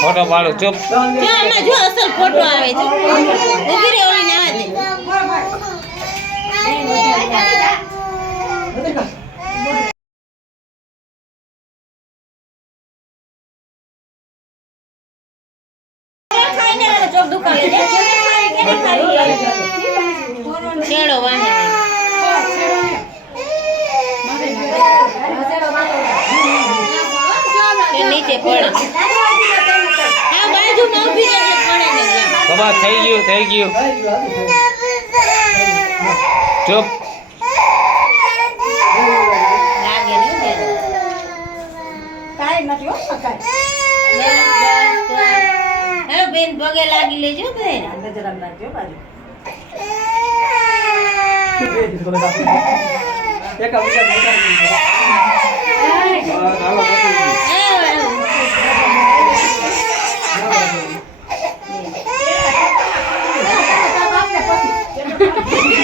Photo પાડો ચૂપ. જો આમાં જો અસલ ફોટો આવે છે. ઊભી રે ઓલી ના દે. ખાઈને ચોક દુકાન લે જે ખાઈ કે ખાઈ છેડો વાંધો કે નીચે પડે આ બાજુમાં ઊભી રહે પડે ને બાબા થઈ ગયું ચૂપ. લાગે ને બેન કાઈ નથી હો કાઈ હેલો બેન પગે લાગી લેજો બેન નજર આમ નાખજો બાજુ એક આ એ